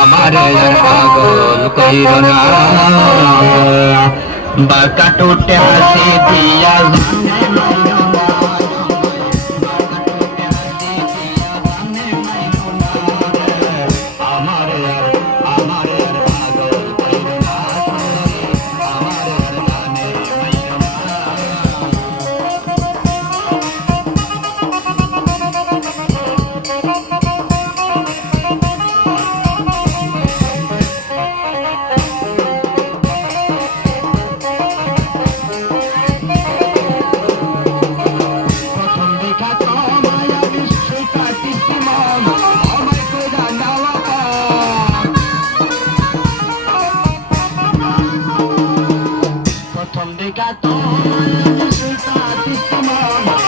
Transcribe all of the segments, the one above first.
আমার পাগল কইর না। বাঁকা টোটে হাসি দিয়া Mama,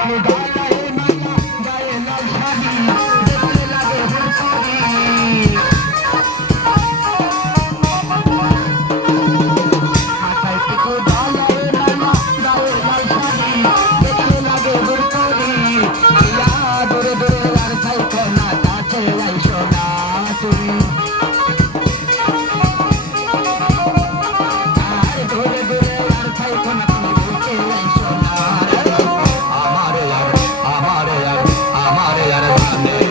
ভালো গান Father.